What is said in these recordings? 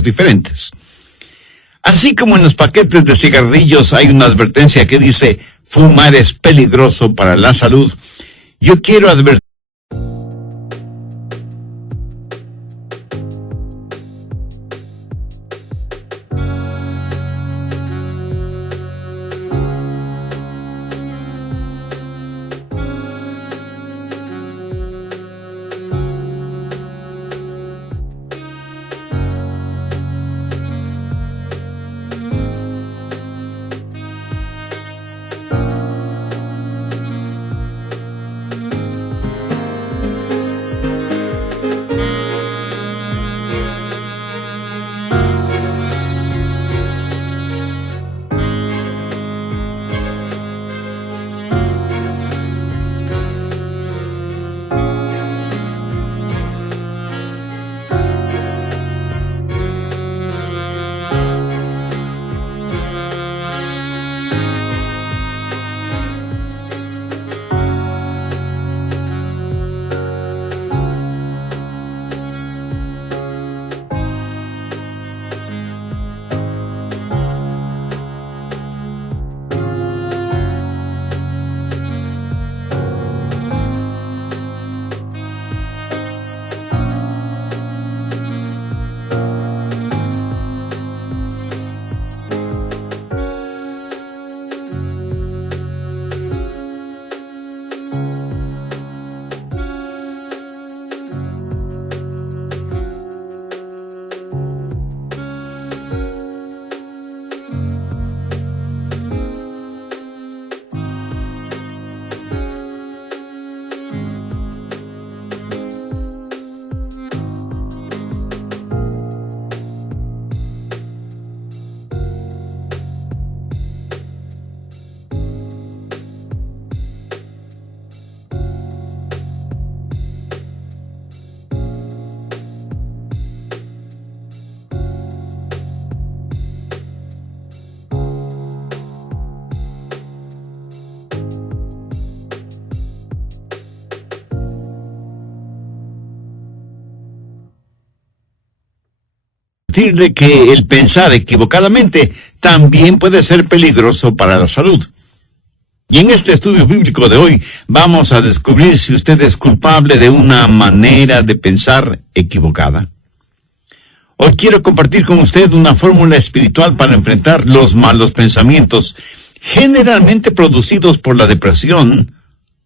personas diferentes. Así como en los paquetes de cigarrillos hay una advertencia que dice fumar es peligroso para la salud, yo quiero advertir de que el pensar equivocadamente también puede ser peligroso para la salud. Y en este estudio bíblico de hoy vamos a descubrir si usted es culpable de una manera de pensar equivocada. Hoy quiero compartir con usted una fórmula espiritual para enfrentar los malos pensamientos, generalmente producidos por la depresión,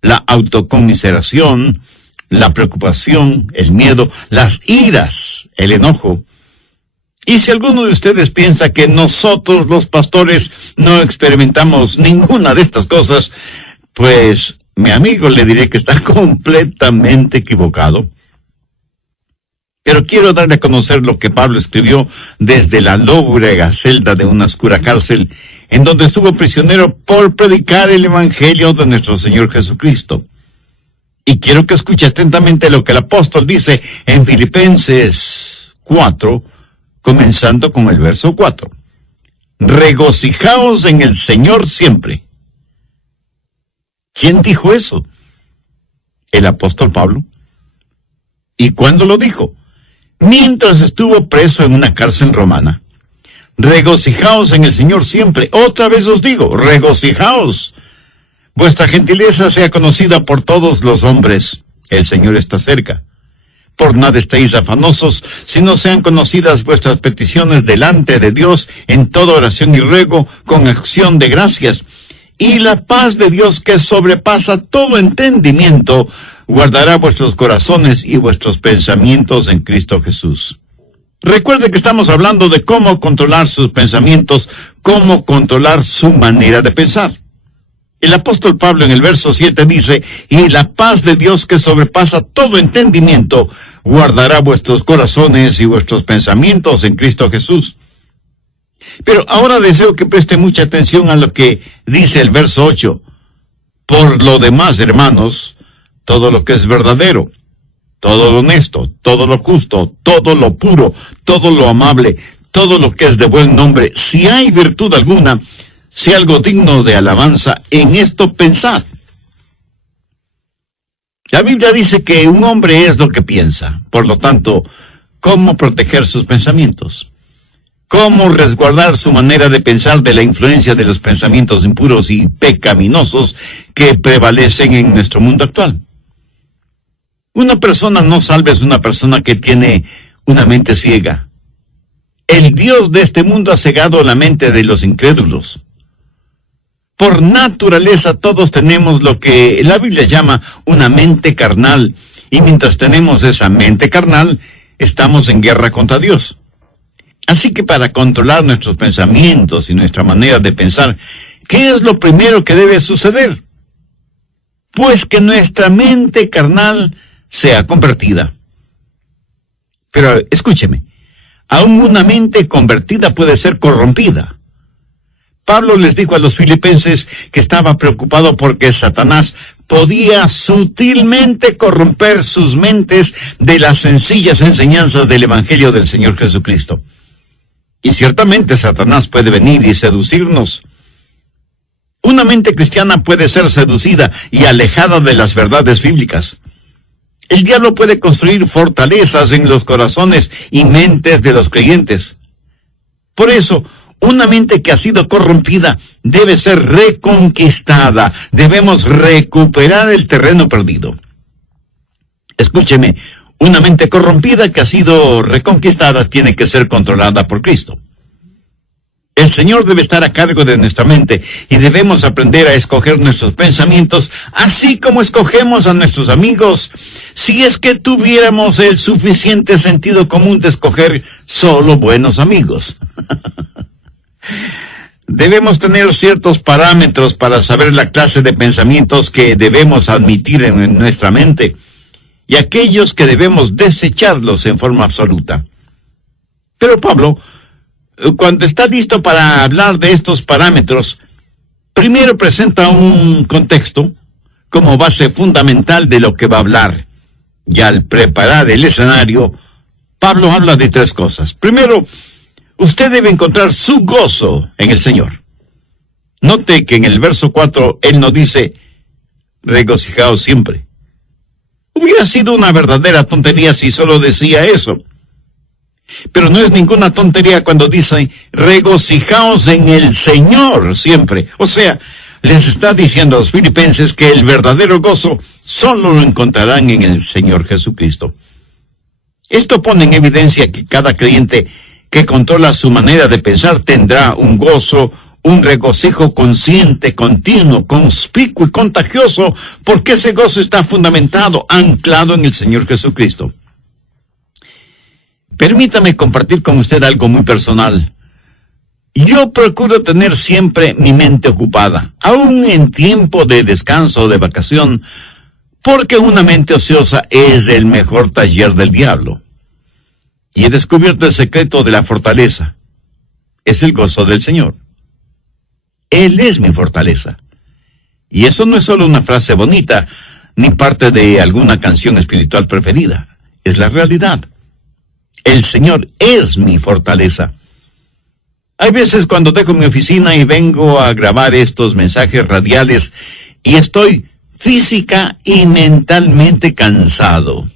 la autoconmiseración, la preocupación, el miedo, las iras, el enojo. Y si alguno de ustedes piensa que nosotros los pastores no experimentamos ninguna de estas cosas, pues mi amigo le diré que está completamente equivocado. Pero quiero darle a conocer lo que Pablo escribió desde la lóbrega celda de una oscura cárcel, en donde estuvo prisionero por predicar el evangelio de nuestro Señor Jesucristo. Y quiero que escuche atentamente lo que el apóstol dice en Filipenses 4, comenzando con el verso 4. Regocijaos en el Señor siempre. ¿Quién dijo eso? El apóstol Pablo. ¿Y cuándo lo dijo? Mientras estuvo preso en una cárcel romana. Regocijaos en el Señor siempre. Otra vez os digo, regocijaos. Vuestra gentileza sea conocida por todos los hombres. El Señor está cerca. Por nada estéis afanosos, sino sean conocidas vuestras peticiones delante de Dios en toda oración y ruego, con acción de gracias. Y la paz de Dios, que sobrepasa todo entendimiento, guardará vuestros corazones y vuestros pensamientos en Cristo Jesús. Recuerde que estamos hablando de cómo controlar sus pensamientos, cómo controlar su manera de pensar. El apóstol Pablo en el verso 7 dice, y la paz de Dios que sobrepasa todo entendimiento, guardará vuestros corazones y vuestros pensamientos en Cristo Jesús. Pero ahora deseo que preste mucha atención a lo que dice el verso 8. Por lo demás, hermanos, todo lo que es verdadero, todo lo honesto, todo lo justo, todo lo puro, todo lo amable, todo lo que es de buen nombre, si hay virtud alguna, si algo digno de alabanza, en esto pensad. La Biblia dice que un hombre es lo que piensa. Por lo tanto, ¿cómo proteger sus pensamientos? cómo resguardar su manera de pensar de la influencia de los pensamientos impuros y pecaminosos que prevalecen en nuestro mundo actual. Una persona no salva es una persona que tiene una mente ciega. El Dios de este mundo ha cegado la mente de los incrédulos. Por naturaleza todos tenemos lo que la Biblia llama una mente carnal, y mientras tenemos esa mente carnal, estamos en guerra contra Dios. Así que para controlar nuestros pensamientos y nuestra manera de pensar, ¿qué es lo primero que debe suceder? Pues que nuestra mente carnal sea convertida. Pero escúcheme, aún una mente convertida puede ser corrompida. Pablo les dijo a los filipenses que estaba preocupado porque Satanás podía sutilmente corromper sus mentes de las sencillas enseñanzas del Evangelio del Señor Jesucristo. Y ciertamente Satanás puede venir y seducirnos. Una mente cristiana puede ser seducida y alejada de las verdades bíblicas. El diablo puede construir fortalezas en los corazones y mentes de los creyentes. Por eso, una mente que ha sido corrompida debe ser reconquistada. Debemos recuperar el terreno perdido. Escúcheme, una mente corrompida que ha sido reconquistada tiene que ser controlada por Cristo. El Señor debe estar a cargo de nuestra mente y debemos aprender a escoger nuestros pensamientos, así como escogemos a nuestros amigos. Si es que tuviéramos el suficiente sentido común de escoger solo buenos amigos. Debemos tener ciertos parámetros para saber la clase de pensamientos que debemos admitir en nuestra mente y aquellos que debemos desecharlos en forma absoluta. Pero Pablo, cuando está listo para hablar de estos parámetros, primero presenta un contexto como base fundamental de lo que va a hablar. Y al preparar el escenario, Pablo habla de tres cosas. Primero, usted debe encontrar su gozo en el Señor. Note que en el verso 4 él no dice, regocijaos siempre. Hubiera sido una verdadera tontería si solo decía eso. Pero no es ninguna tontería cuando dice, regocijaos en el Señor siempre. O sea, les está diciendo a los filipenses que el verdadero gozo solo lo encontrarán en el Señor Jesucristo. Esto pone en evidencia que cada creyente que controla su manera de pensar tendrá un gozo, un regocijo consciente, continuo, conspicuo y contagioso, porque ese gozo está fundamentado, anclado en el Señor Jesucristo. Permítame compartir con usted algo muy personal. Yo procuro tener siempre mi mente ocupada, aún en tiempo de descanso o de vacación, porque una mente ociosa es el mejor taller del diablo. Y he descubierto el secreto de la fortaleza. Es el gozo del Señor. Él es mi fortaleza. Y eso no es solo una frase bonita, ni parte de alguna canción espiritual preferida. Es la realidad. El Señor es mi fortaleza. Hay veces cuando dejo mi oficina y vengo a grabar estos mensajes radiales y estoy física y mentalmente cansado.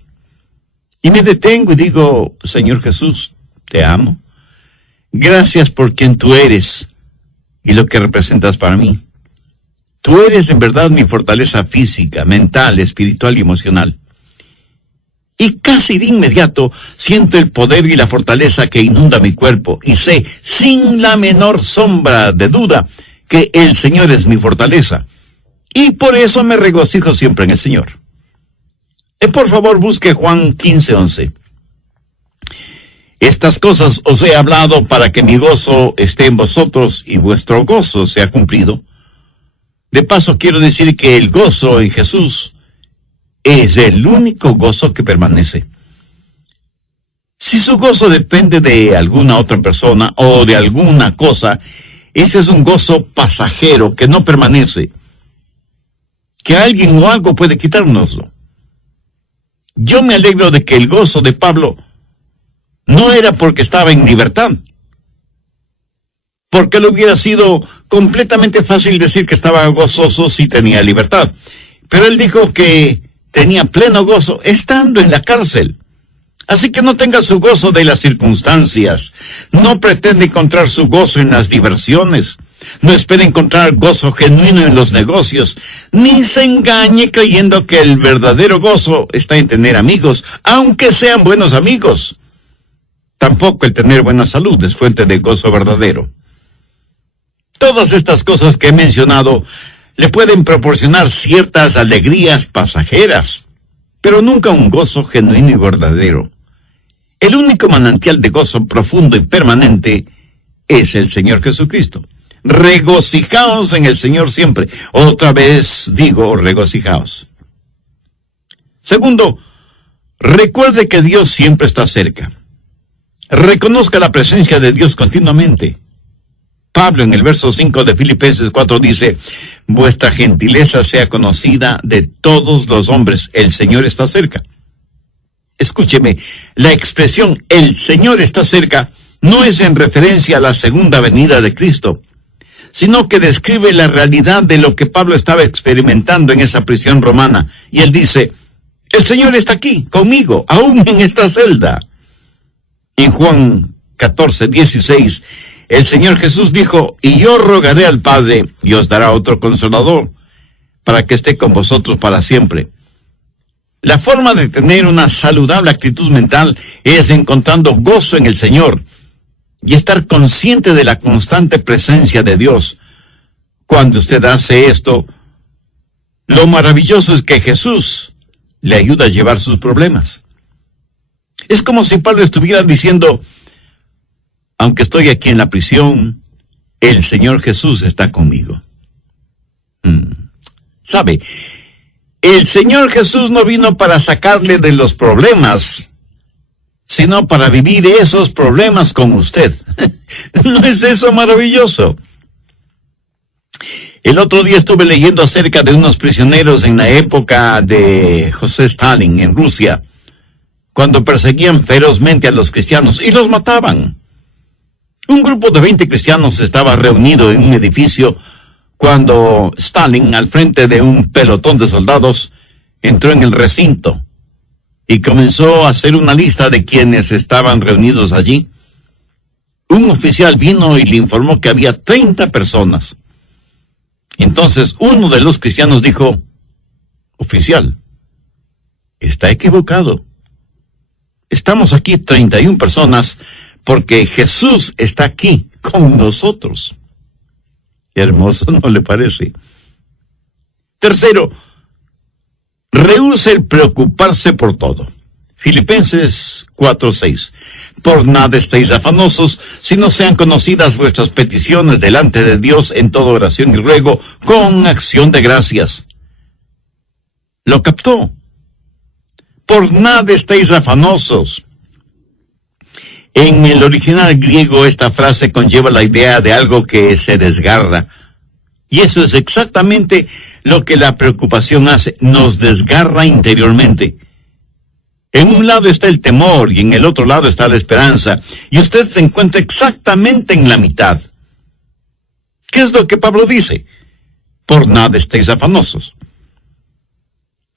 Y me detengo y digo, Señor Jesús, te amo. Gracias por quien tú eres y lo que representas para mí. Tú eres en verdad mi fortaleza física, mental, espiritual y emocional. Y casi de inmediato siento el poder y la fortaleza que inunda mi cuerpo y sé, sin la menor sombra de duda, que el Señor es mi fortaleza. Y por eso me regocijo siempre en el Señor. Por favor, busque Juan 15:11. Estas cosas os he hablado para que mi gozo esté en vosotros y vuestro gozo sea cumplido. De paso, quiero decir que el gozo en Jesús es el único gozo que permanece. Si su gozo depende de alguna otra persona o de alguna cosa, ese es un gozo pasajero que no permanece. Que alguien o algo puede quitárnoslo. Yo me alegro de que el gozo de Pablo no era porque estaba en libertad. Porque le hubiera sido completamente fácil decir que estaba gozoso si tenía libertad. Pero él dijo que tenía pleno gozo estando en la cárcel. Así que no tenga su gozo de las circunstancias. No pretende encontrar su gozo en las diversiones. No espere encontrar gozo genuino en los negocios. Ni se engañe creyendo que el verdadero gozo está en tener amigos, aunque sean buenos amigos. Tampoco el tener buena salud es fuente de gozo verdadero. Todas estas cosas que he mencionado le pueden proporcionar ciertas alegrías pasajeras, pero nunca un gozo genuino y verdadero. El único manantial de gozo profundo y permanente es el Señor Jesucristo. Regocijaos en el Señor siempre. Otra vez digo, regocijaos. Segundo, recuerde que Dios siempre está cerca. Reconozca la presencia de Dios continuamente. Pablo en el verso 5 de Filipenses 4 dice, vuestra gentileza sea conocida de todos los hombres, el Señor está cerca. Escúcheme, la expresión el Señor está cerca no es en referencia a la segunda venida de Cristo, sino que describe la realidad de lo que Pablo estaba experimentando en esa prisión romana. Y él dice, el Señor está aquí, conmigo, aún en esta celda. En Juan 14:16, el Señor Jesús dijo, y yo rogaré al Padre, y os dará otro consolador, para que esté con vosotros para siempre. La forma de tener una saludable actitud mental es encontrando gozo en el Señor y estar consciente de la constante presencia de Dios. Cuando usted hace esto, lo maravilloso es que Jesús le ayuda a llevar sus problemas. Es como si Pablo estuviera diciendo, aunque estoy aquí en la prisión, el Señor Jesús está conmigo. ¿Sabe? El Señor Jesús no vino para sacarle de los problemas, sino para vivir esos problemas con usted. ¿No es eso maravilloso? El otro día estuve leyendo acerca de unos prisioneros en la época de José Stalin en Rusia, cuando perseguían ferozmente a los cristianos y los mataban. Un grupo de 20 cristianos estaba reunido en un edificio cuando Stalin, al frente de un pelotón de soldados, entró en el recinto y comenzó a hacer una lista de quienes estaban reunidos allí. Un oficial vino y le informó que había 30 personas. Entonces uno de los cristianos dijo, oficial, está equivocado. Estamos aquí 31 personas porque Jesús está aquí con nosotros. Qué hermoso, ¿no le parece? Tercero, rehúse el preocuparse por todo. Filipenses 4:6. Por nada estéis afanosos, sino sean conocidas vuestras peticiones delante de Dios en toda oración y ruego, con acción de gracias. ¿Lo captó? Por nada estéis afanosos. En el original griego esta frase conlleva la idea de algo que se desgarra. Y eso es exactamente lo que la preocupación hace, nos desgarra interiormente. En un lado está el temor y en el otro lado está la esperanza, y usted se encuentra exactamente en la mitad. ¿Qué es lo que Pablo dice? Por nada estéis afanosos.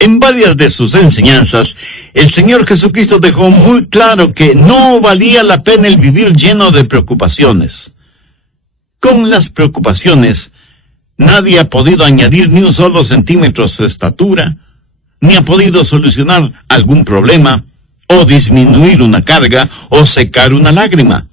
En varias de sus enseñanzas, el Señor Jesucristo dejó muy claro que no valía la pena el vivir lleno de preocupaciones. Con las preocupaciones, nadie ha podido añadir ni un solo centímetro a su estatura, ni ha podido solucionar algún problema, o disminuir una carga, o secar una lágrima.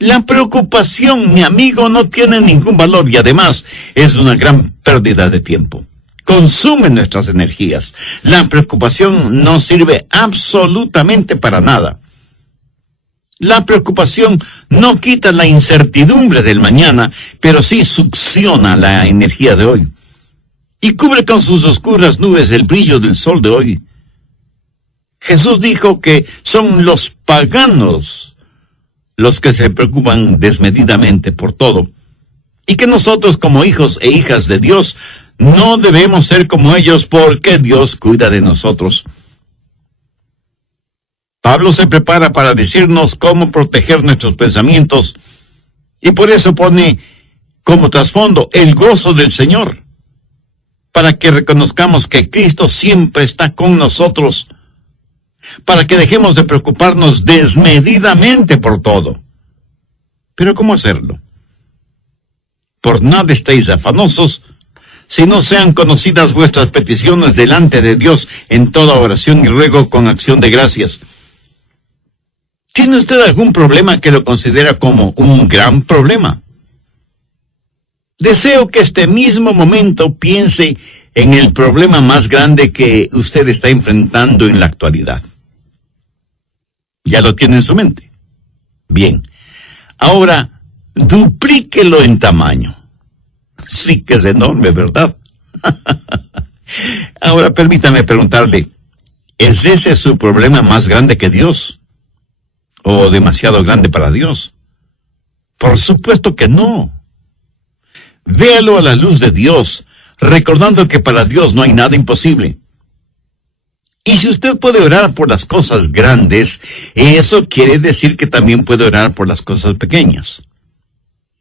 La preocupación, mi amigo, no tiene ningún valor y además es una gran pérdida de tiempo. Consume nuestras energías. La preocupación no sirve absolutamente para nada. La preocupación no quita la incertidumbre del mañana, pero sí succiona la energía de hoy. Y cubre con sus oscuras nubes el brillo del sol de hoy. Jesús dijo que son los paganos los que se preocupan desmedidamente por todo. Y que nosotros como hijos e hijas de Dios no debemos ser como ellos porque Dios cuida de nosotros. Pablo se prepara para decirnos cómo proteger nuestros pensamientos y por eso pone como trasfondo el gozo del Señor, para que reconozcamos que Cristo siempre está con nosotros. para que dejemos de preocuparnos desmedidamente por todo. Pero ¿cómo hacerlo? Por nada estéis afanosos, si no sean conocidas vuestras peticiones delante de Dios en toda oración y ruego con acción de gracias. ¿Tiene usted algún problema que lo considera como un gran problema? Deseo que este mismo momento piense en el problema más grande que usted está enfrentando en la actualidad. ¿Ya lo tiene en su mente? Bien. Ahora, duplíquelo en tamaño. Sí que es enorme, ¿verdad? Ahora, permítame preguntarle, ¿es ese su problema más grande que Dios? ¿O demasiado grande para Dios? Por supuesto que no. Véalo a la luz de Dios, recordando que para Dios no hay nada imposible. Y si usted puede orar por las cosas grandes, eso quiere decir que también puede orar por las cosas pequeñas.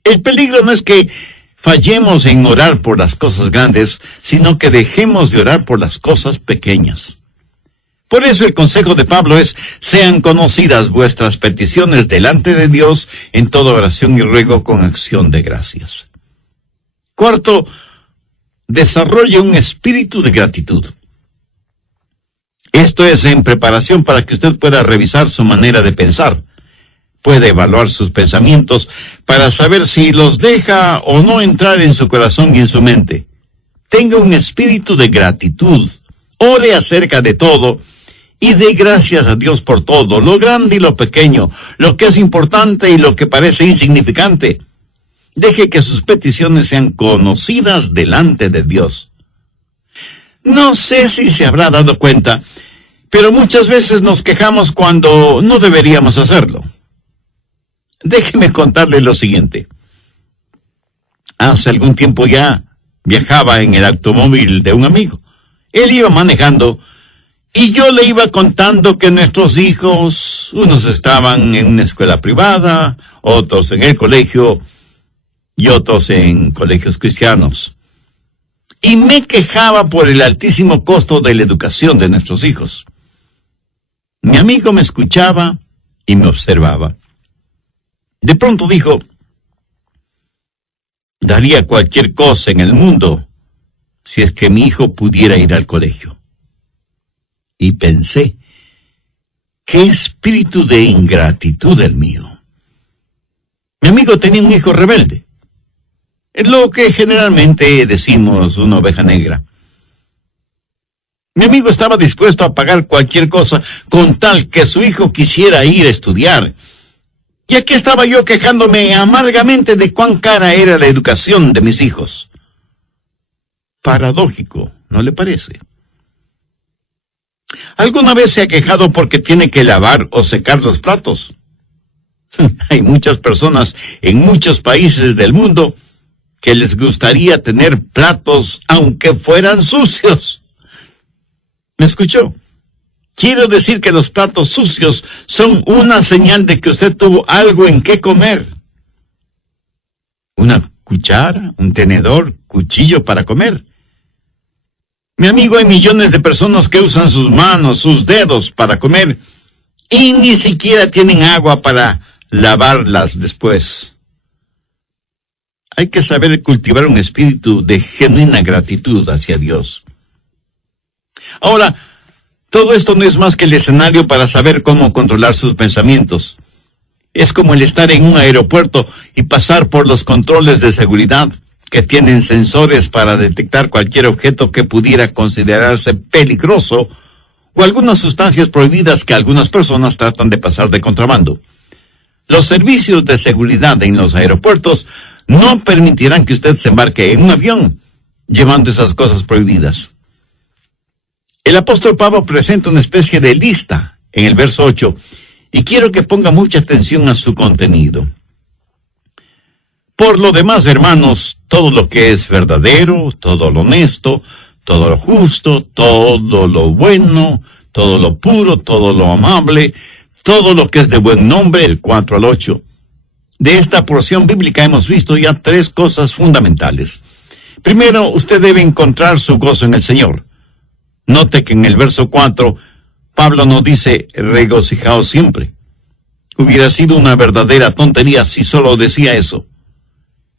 El peligro no es que fallemos en orar por las cosas grandes, sino que dejemos de orar por las cosas pequeñas. Por eso el consejo de Pablo es: sean conocidas vuestras peticiones delante de Dios en toda oración y ruego con acción de gracias. Cuarto, desarrolle un espíritu de gratitud. Esto es en preparación para que usted pueda revisar su manera de pensar. Puede evaluar sus pensamientos para saber si los deja o no entrar en su corazón y en su mente. Tenga un espíritu de gratitud. Ore acerca de todo y dé gracias a Dios por todo, lo grande y lo pequeño, lo que es importante y lo que parece insignificante. Deje que sus peticiones sean conocidas delante de Dios. No sé si se habrá dado cuenta, pero muchas veces nos quejamos cuando no deberíamos hacerlo. Déjeme contarle lo siguiente. Hace algún tiempo ya viajaba en el automóvil de un amigo. Él iba manejando y yo le iba contando que nuestros hijos, unos estaban en una escuela privada, otros en el colegio y otros en colegios cristianos. Y me quejaba por el altísimo costo de la educación de nuestros hijos. Mi amigo me escuchaba y me observaba. De pronto dijo: daría cualquier cosa en el mundo si es que mi hijo pudiera ir al colegio. Y pensé, qué espíritu de ingratitud el mío. Mi amigo tenía un hijo rebelde. Es lo que generalmente decimos una oveja negra. Mi amigo estaba dispuesto a pagar cualquier cosa con tal que su hijo quisiera ir a estudiar. Y aquí estaba yo quejándome amargamente de cuán cara era la educación de mis hijos. Paradójico, ¿no le parece? ¿Alguna vez se ha quejado porque tiene que lavar o secar los platos? Hay muchas personas en muchos países del mundo que les gustaría tener platos aunque fueran sucios. ¿Me escuchó? Quiero decir que los platos sucios son una señal de que usted tuvo algo en qué comer. Una cuchara, un tenedor, cuchillo para comer. Mi amigo, hay millones de personas que usan sus manos, sus dedos para comer y ni siquiera tienen agua para lavarlas después. Hay que saber cultivar un espíritu de genuina gratitud hacia Dios. Ahora, todo esto no es más que el escenario para saber cómo controlar sus pensamientos. Es como el estar en un aeropuerto y pasar por los controles de seguridad que tienen sensores para detectar cualquier objeto que pudiera considerarse peligroso o algunas sustancias prohibidas que algunas personas tratan de pasar de contrabando. Los servicios de seguridad en los aeropuertos no permitirán que usted se embarque en un avión llevando esas cosas prohibidas. El apóstol Pablo presenta una especie de lista en el verso 8 y quiero que ponga mucha atención a su contenido. Por lo demás, hermanos, todo lo que es verdadero, todo lo honesto, todo lo justo, todo lo bueno, todo lo puro, todo lo amable, todo lo que es de buen nombre, el 4 al 8. De esta porción bíblica hemos visto ya 3 cosas fundamentales. Primero, usted debe encontrar su gozo en el Señor. Note que en el verso 4 Pablo no dice regocijaos siempre. Hubiera sido una verdadera tontería si solo decía eso.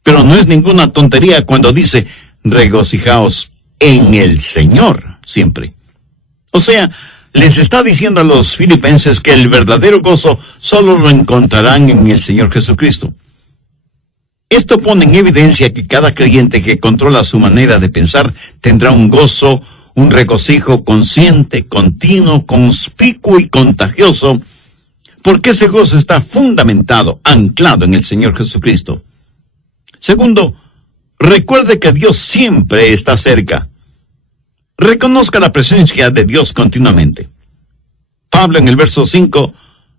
Pero no es ninguna tontería cuando dice regocijaos en el Señor siempre. O sea, les está diciendo a los filipenses que el verdadero gozo solo lo encontrarán en el Señor Jesucristo. Esto pone en evidencia que cada creyente que controla su manera de pensar tendrá un gozo, un regocijo consciente, continuo, conspicuo y contagioso, porque ese gozo está fundamentado, anclado en el Señor Jesucristo. Segundo, recuerde que Dios siempre está cerca. Reconozca la presencia de Dios continuamente. Pablo en el verso 5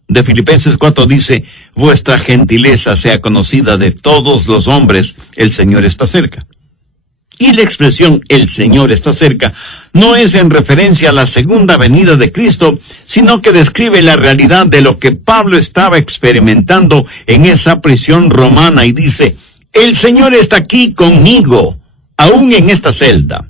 de Filipenses 4 dice, vuestra gentileza sea conocida de todos los hombres, el Señor está cerca. Y la expresión el Señor está cerca no es en referencia a la segunda venida de Cristo, sino que describe la realidad de lo que Pablo estaba experimentando en esa prisión romana y dice, el Señor está aquí conmigo, aún en esta celda.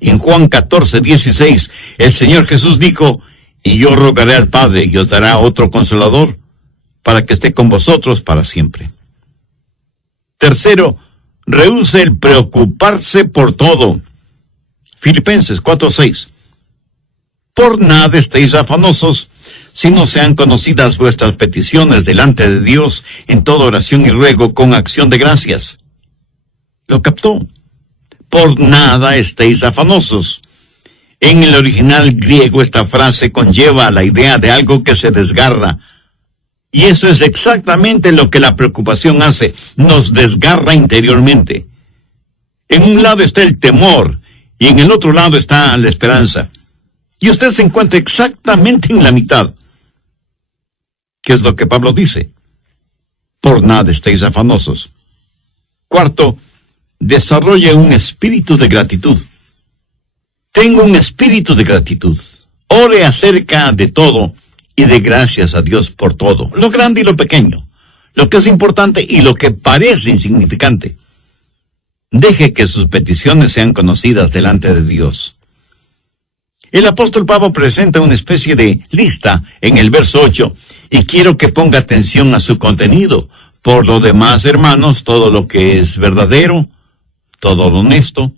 En Juan 14:16, el Señor Jesús dijo, y yo rogaré al Padre y os dará otro consolador, para que esté con vosotros para siempre. Tercero, rehúse el preocuparse por todo. Filipenses 4:6. Por nada estéis afanosos, sino sean conocidas vuestras peticiones delante de Dios en toda oración y ruego con acción de gracias. ¿Lo captó? Por nada estéis afanosos. En el original griego esta frase conlleva la idea de algo que se desgarra. Y eso es exactamente lo que la preocupación hace, nos desgarra interiormente. En un lado está el temor y en el otro lado está la esperanza. Y usted se encuentra exactamente en la mitad. ¿Qué es lo que Pablo dice? Por nada estéis afanosos. Cuarto, desarrolle un espíritu de gratitud. Tengo un espíritu de gratitud. Ore acerca de todo y de gracias a Dios por todo, lo grande y lo pequeño, lo que es importante y lo que parece insignificante. Deje que sus peticiones sean conocidas delante de Dios. El apóstol Pablo presenta una especie de lista en el verso 8 y quiero que ponga atención a su contenido. Por lo demás, hermanos, todo lo que es verdadero, todo lo honesto,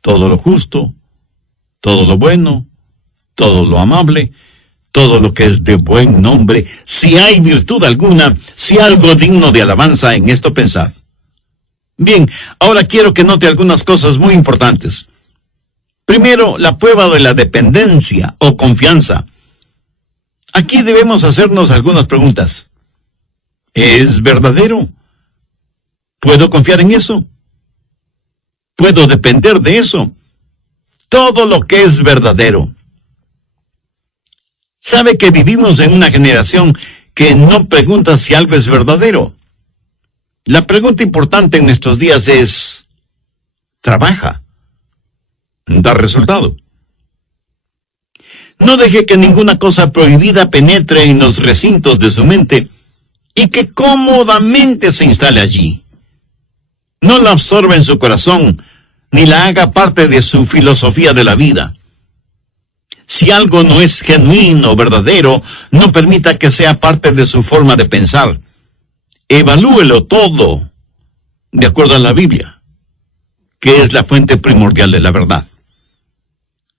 todo lo justo, todo lo bueno, todo lo amable, todo lo que es de buen nombre, si hay virtud alguna, si algo digno de alabanza, en esto pensad. Bien, ahora quiero que note algunas cosas muy importantes. Primero, la prueba de la dependencia o confianza. Aquí debemos hacernos algunas preguntas. ¿Es verdadero? ¿Puedo confiar en eso? ¿Puedo depender de eso? Todo lo que es verdadero. ¿Sabe que vivimos en una generación que no pregunta si algo es verdadero? La pregunta importante en nuestros días es, ¿trabaja? ¿Da resultado? No deje que ninguna cosa prohibida penetre en los recintos de su mente y que cómodamente se instale allí. No la absorba en su corazón, ni la haga parte de su filosofía de la vida. Si algo no es genuino, verdadero, no permita que sea parte de su forma de pensar. Evalúelo todo de acuerdo a la Biblia, que es la fuente primordial de la verdad.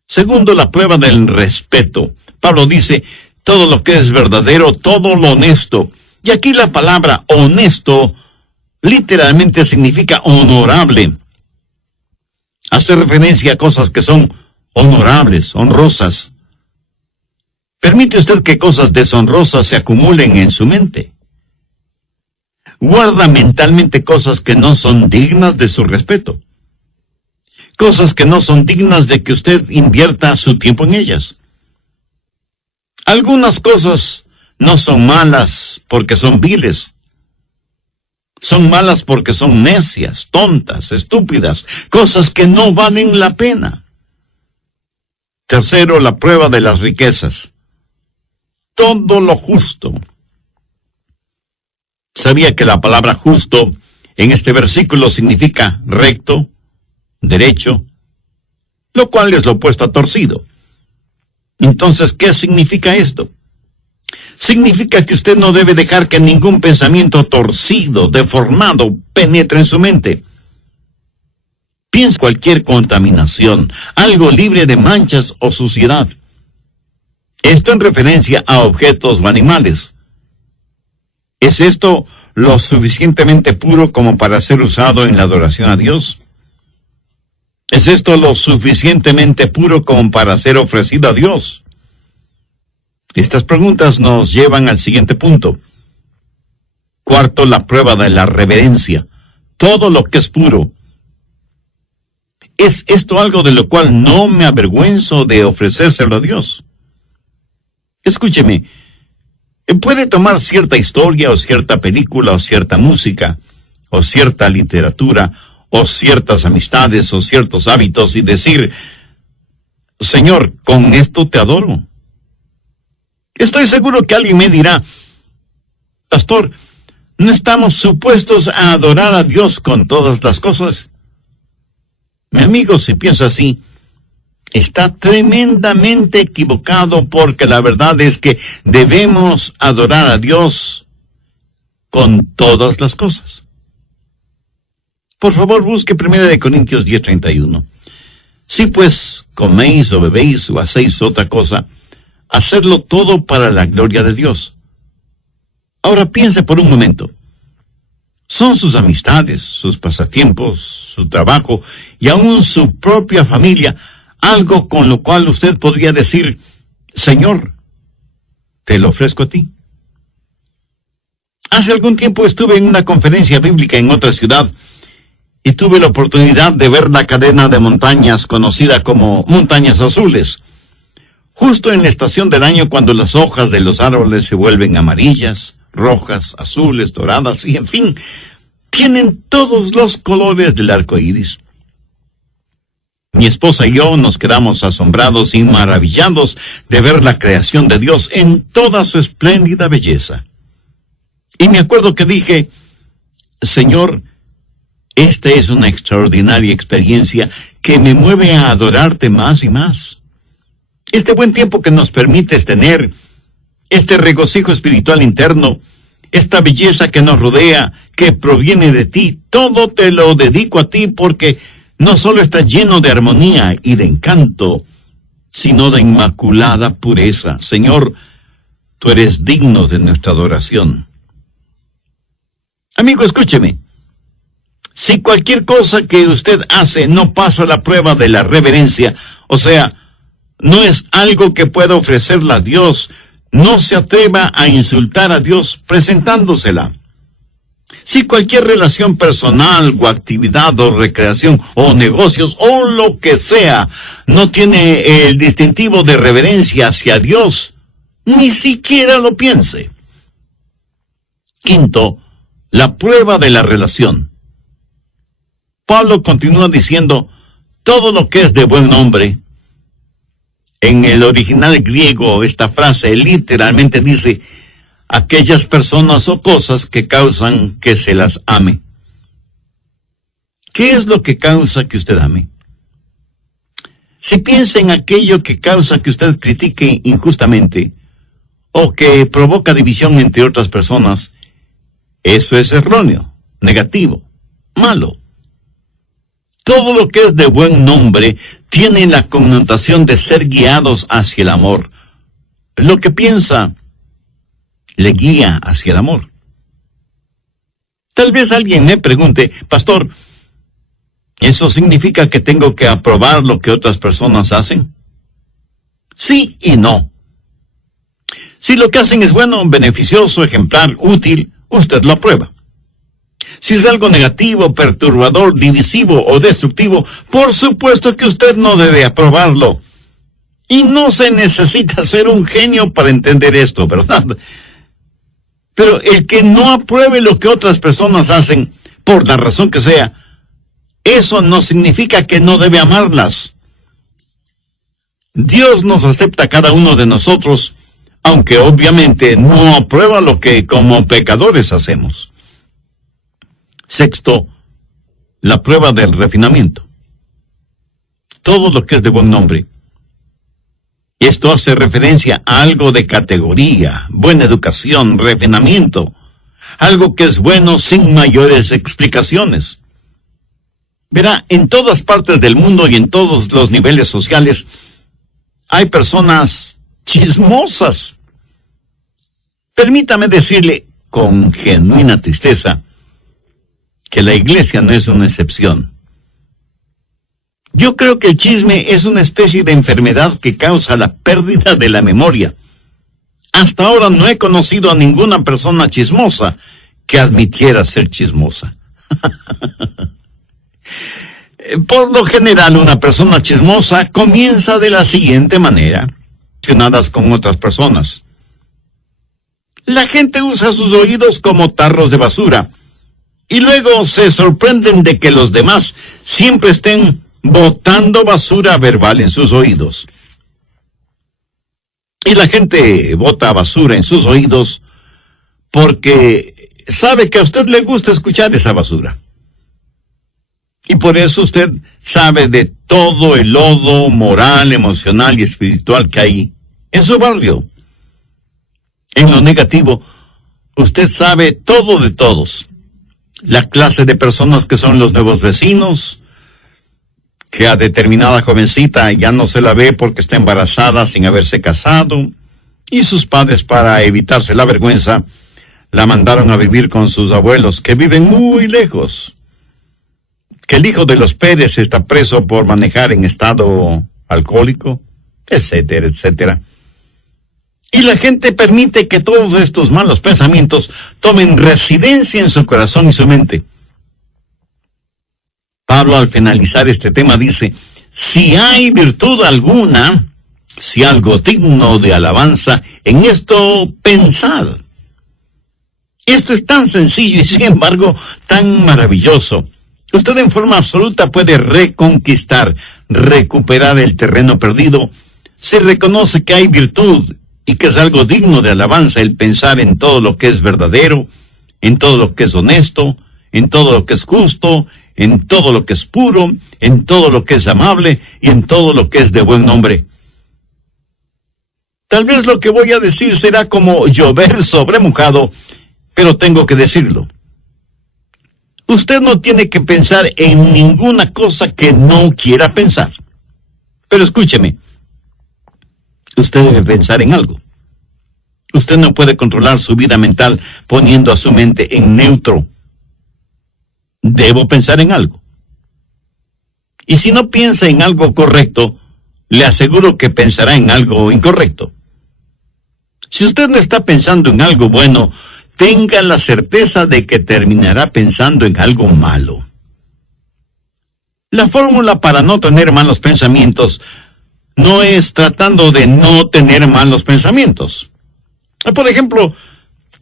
Segundo, la prueba del respeto. Pablo dice, todo lo que es verdadero, todo lo honesto. Y aquí la palabra honesto literalmente significa honorable. Hace referencia a cosas que son honorables, honrosas. ¿Permite usted que cosas deshonrosas se acumulen en su mente? Guarda mentalmente cosas que no son dignas de su respeto. Cosas que no son dignas de que usted invierta su tiempo en ellas. Algunas cosas no son malas porque son viles. Son malas porque son necias, tontas, estúpidas, cosas que no valen la pena. Tercero, la prueba de las riquezas. Todo lo justo. ¿Sabía que la palabra justo en este versículo significa recto, derecho, lo cual es lo opuesto a torcido? Entonces, ¿qué significa esto? Significa que usted no debe dejar que ningún pensamiento torcido, deformado, penetre en su mente. Piense cualquier contaminación, algo libre de manchas o suciedad. Esto en referencia a objetos o animales. ¿Es esto lo suficientemente puro como para ser usado en la adoración a Dios? ¿Es esto lo suficientemente puro como para ser ofrecido a Dios? Estas preguntas nos llevan al siguiente punto. Cuarto, la prueba de la reverencia. Todo lo que es puro. ¿Es esto algo de lo cual no me avergüenzo de ofrecérselo a Dios? Escúcheme, puede tomar cierta historia o cierta película o cierta música o cierta literatura o ciertas amistades o ciertos hábitos y decir, Señor, con esto te adoro. Estoy seguro que alguien me dirá, Pastor, ¿no estamos supuestos a adorar a Dios con todas las cosas? Mi amigo, si piensa así, está tremendamente equivocado, porque la verdad es que debemos adorar a Dios con todas las cosas. Por favor, busque 1 Corintios 10:31. Si pues coméis o bebéis o hacéis otra cosa, hacedlo todo para la gloria de Dios. Ahora piense por un momento. Son sus amistades, sus pasatiempos, su trabajo y aún su propia familia algo con lo cual usted podría decir, Señor, te lo ofrezco a ti. Hace algún tiempo estuve en una conferencia bíblica en otra ciudad y tuve la oportunidad de ver la cadena de montañas conocida como Montañas Azules. Justo en la estación del año cuando las hojas de los árboles se vuelven amarillas, rojas, azules, doradas y en fin, tienen todos los colores del arco iris. Mi esposa y yo nos quedamos asombrados y maravillados de ver la creación de Dios en toda su espléndida belleza. Y me acuerdo que dije, Señor, esta es una extraordinaria experiencia que me mueve a adorarte más y más. Este buen tiempo que nos permites tener, este regocijo espiritual interno, esta belleza que nos rodea, que proviene de ti, todo te lo dedico a ti porque no solo está lleno de armonía y de encanto, sino de inmaculada pureza. Señor, tú eres digno de nuestra adoración. Amigo, escúcheme. Si cualquier cosa que usted hace no pasa la prueba de la reverencia, o sea, no es algo que pueda ofrecerle a Dios, no se atreva a insultar a Dios presentándosela. Si cualquier relación personal o actividad o recreación o negocios o lo que sea no tiene el distintivo de reverencia hacia Dios, ni siquiera lo piense. Quinto, la prueba de la relación. Pablo continúa diciendo, todo lo que es de buen nombre. En el original griego, esta frase literalmente dice, aquellas personas o cosas que causan que se las ame. ¿Qué es lo que causa que usted ame? Si piensa en aquello que causa que usted critique injustamente o que provoca división entre otras personas, eso es erróneo, negativo, malo. Todo lo que es de buen nombre tiene la connotación de ser guiados hacia el amor. Lo que piensa le guía hacia el amor. Tal vez alguien me pregunte, Pastor, ¿eso significa que tengo que aprobar lo que otras personas hacen? Sí y no. Si lo que hacen es bueno, beneficioso, ejemplar, útil, usted lo aprueba. Si es algo negativo, perturbador, divisivo o destructivo, por supuesto que usted no debe aprobarlo. Y no se necesita ser un genio para entender esto, ¿verdad? Pero el que no apruebe lo que otras personas hacen, por la razón que sea, eso no significa que no debe amarlas. Dios nos acepta a cada uno de nosotros, aunque obviamente no aprueba lo que como pecadores hacemos. Sexto, la prueba del refinamiento. Todo lo que es de buen nombre. Esto hace referencia a algo de categoría, buena educación, refinamiento, algo que es bueno sin mayores explicaciones. Verá, en todas partes del mundo y en todos los niveles sociales hay personas chismosas. Permítame decirle con genuina tristeza que la iglesia no es una excepción. Yo creo que el chisme es una especie de enfermedad que causa la pérdida de la memoria. Hasta ahora no he conocido a ninguna persona chismosa que admitiera ser chismosa. Por lo general, una persona chismosa comienza de la siguiente manera, relacionadas con otras personas. La gente usa sus oídos como tarros de basura y luego se sorprenden de que los demás siempre estén botando basura verbal en sus oídos. Y la gente bota basura en sus oídos porque sabe que a usted le gusta escuchar esa basura. Y por eso usted sabe de todo el lodo moral, emocional y espiritual que hay en su barrio. En lo negativo, usted sabe todo de todos. La clase de personas que son los nuevos vecinos, que a determinada jovencita ya no se la ve porque está embarazada sin haberse casado, y sus padres, para evitarse la vergüenza, la mandaron a vivir con sus abuelos, que viven muy lejos. Que el hijo de los Pérez está preso por manejar en estado alcohólico, etcétera, etcétera. Y la gente permite que todos estos malos pensamientos tomen residencia en su corazón y su mente. Pablo, al finalizar este tema, dice: si hay virtud alguna, si algo digno de alabanza, en esto pensad. Esto es tan sencillo y sin embargo tan maravilloso. Usted en forma absoluta puede reconquistar, recuperar el terreno perdido. Se reconoce que hay virtud y que es algo digno de alabanza el pensar en todo lo que es verdadero, en todo lo que es honesto, en todo lo que es justo, en todo lo que es puro, en todo lo que es amable y en todo lo que es de buen nombre. Tal vez lo que voy a decir será como llover sobre mojado, pero tengo que decirlo. Usted no tiene que pensar en ninguna cosa que no quiera pensar. Pero escúcheme, usted debe pensar en algo. Usted no puede controlar su vida mental poniendo a su mente en neutro. Debo pensar en algo. Y si no piensa en algo correcto, le aseguro que pensará en algo incorrecto. Si usted no está pensando en algo bueno, tenga la certeza de que terminará pensando en algo malo. La fórmula para no tener malos pensamientos no es tratando de no tener malos pensamientos. Por ejemplo,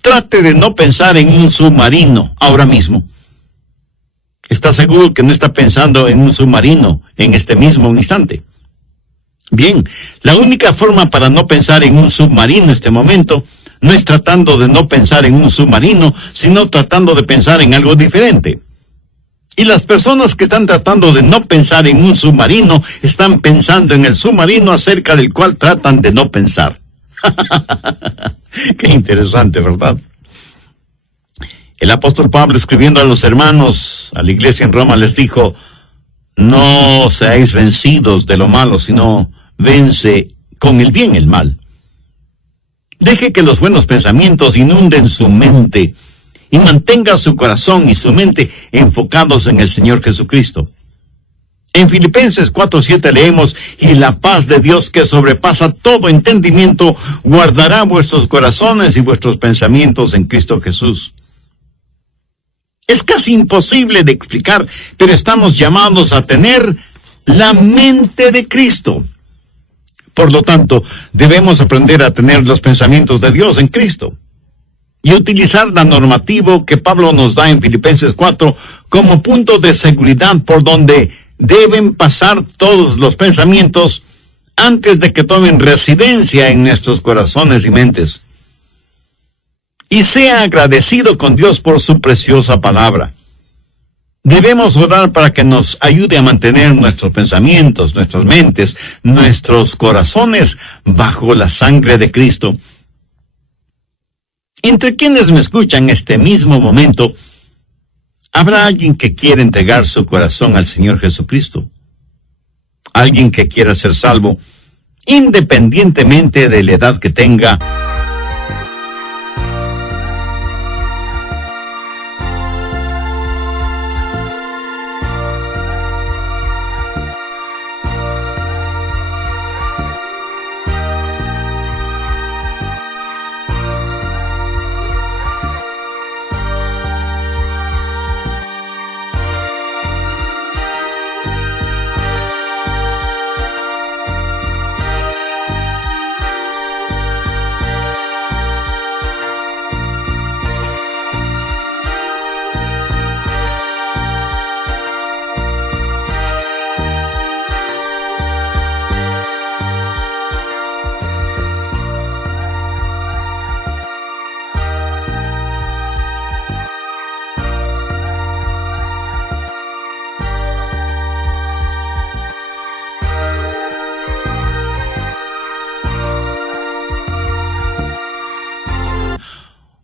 trate de no pensar en un submarino ahora mismo. ¿Está seguro que no está pensando en un submarino en este mismo instante? Bien, la única forma para no pensar en un submarino en este momento no es tratando de no pensar en un submarino, sino tratando de pensar en algo diferente. Y las personas que están tratando de no pensar en un submarino, están pensando en el submarino acerca del cual tratan de no pensar. Qué interesante, ¿verdad? El apóstol Pablo, escribiendo a los hermanos, a la iglesia en Roma, les dijo: no seáis vencidos de lo malo, sino vence con el bien el mal. Deje que los buenos pensamientos inunden su mente y mantenga su corazón y su mente enfocados en el Señor Jesucristo. En Filipenses 4:7 leemos: y la paz de Dios, que sobrepasa todo entendimiento, guardará vuestros corazones y vuestros pensamientos en Cristo Jesús. Es casi imposible de explicar, pero estamos llamados a tener la mente de Cristo. Por lo tanto, debemos aprender a tener los pensamientos de Dios en Cristo y utilizar la normativa que Pablo nos da en Filipenses 4 como punto de seguridad por donde deben pasar todos los pensamientos antes de que tomen residencia en nuestros corazones y mentes. Y sea agradecido con Dios por su preciosa palabra. Debemos orar para que nos ayude a mantener nuestros pensamientos, nuestras mentes, nuestros corazones bajo la sangre de Cristo. Entre quienes me escuchan en este mismo momento, ¿habrá alguien que quiera entregar su corazón al Señor Jesucristo? Alguien que quiera ser salvo, independientemente de la edad que tenga.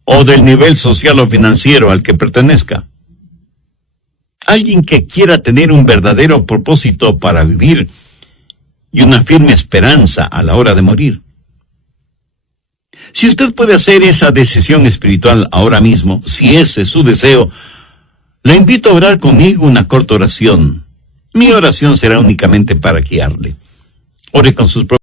O del nivel social o financiero al que pertenezca. Alguien que quiera tener un verdadero propósito para vivir y una firme esperanza a la hora de morir. Si usted puede hacer esa decisión espiritual ahora mismo, si ese es su deseo, le invito a orar conmigo una corta oración. Mi oración será únicamente para guiarle. Ore con sus